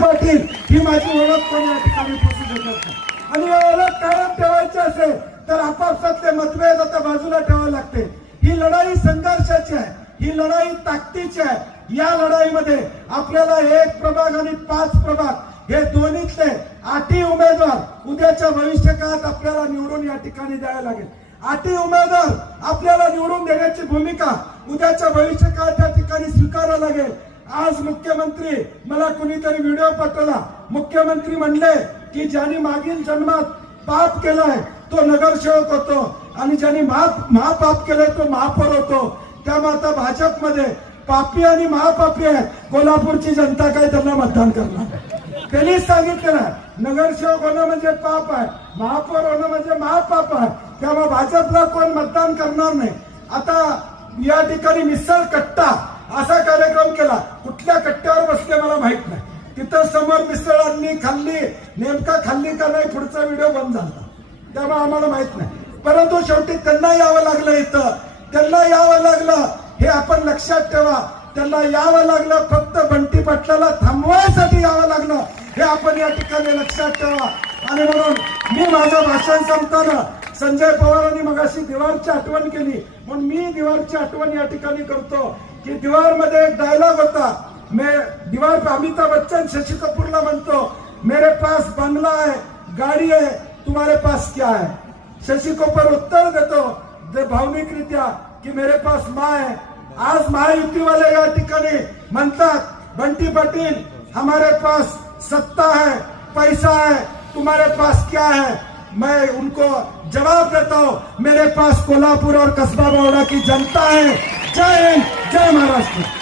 पाटील ही माझी ओळख कोण या ठिकाणी पोचू शकत नाही. आणि ओळख कायम ठेवायची असेल तर आपापसातले मतभेद आता बाजूला ठेवावे लागते. ही लढाई संघर्षाची आहे, ही लढाई ताकदीची आहे. या लढाईमध्ये आपल्याला 1 प्रभाग आणि 5 प्रभाग हे दोन्हीतले 8 उमेदवार उद्याच्या भविष्य काळात आपल्याला निवडून या ठिकाणी द्यावे लागेल. 8 उमेदवार आपल्याला निवडून देण्याची भूमिका उद्याच्या भविष्य काळात त्या ठिकाणी स्वीकारावी लागेल. आज मुख्यमंत्री, मला कुणीतरी व्हिडिओ पाठवला, मुख्यमंत्री म्हणले की ज्यांनी मागील जन्मात पाप केलाय तो नगरसेवक होतो आणि ज्यांनी महापाप केलंय तो महापौर होतो. त्यामुळे आता भाजपमध्ये पापी आणि महापापी आहे. कोल्हापूरची जनता काय त्यांना मतदान करणार? त्यांनीच सांगितलेलं आहे नगरसेवक होणं म्हणजे पाप आहे, महापौर होणं म्हणजे महापाप आहे. त्यामुळे भाजपला कोण मतदान करणार नाही. आता या ठिकाणी मिसळ कट्टा असा कार्यक्रम केला. कुठल्या कट्ट्यावर बसले मला माहित नाही. तिथं समोर मिसळांनी खाल्ली, नेमका खाल्ली का नाही पुढचा व्हिडिओ बंद झाला. त्यामुळे आम्हाला माहित नाही. परंतु शेवटी त्यांना यावं लागलं, इथं त्यांना यावं लागलं हे आपण लक्षात ठेवा. त्यांना यावं लागलं फक्त बंटी पाटलाला थांबवायसाठी यावं लागलं हे आपण या ठिकाणी लक्षात ठेवा. आणि म्हणून मी माझं भाषण संपताना संजय पवारांनी मगाशी दिवारची आठवण केली म्हणून मी दिवारची आठवण या ठिकाणी करतो की दिवार मध्ये एक डायलॉग होता. दीवार पे अमिताभ बच्चन शशि कपूरला म्हणतो, मेरे पास बंगला है, गाड़ी है, तुम्हारे पास क्या है? शशि कपूर उत्तर देतो भावनिकरित्या की मेरे पास माँ है. आज महायुति वाले या ठिकाणी म्हणतात बंटी पाटील हमारे पास सत्ता है, पैसा है, तुम्हारे पास क्या है? मैं उनको जवाब देता हूं, मेरे पास कोल्हापुर और कस्बा बावड़ा की जनता है. जय हिंद, जय महाराष्ट्र.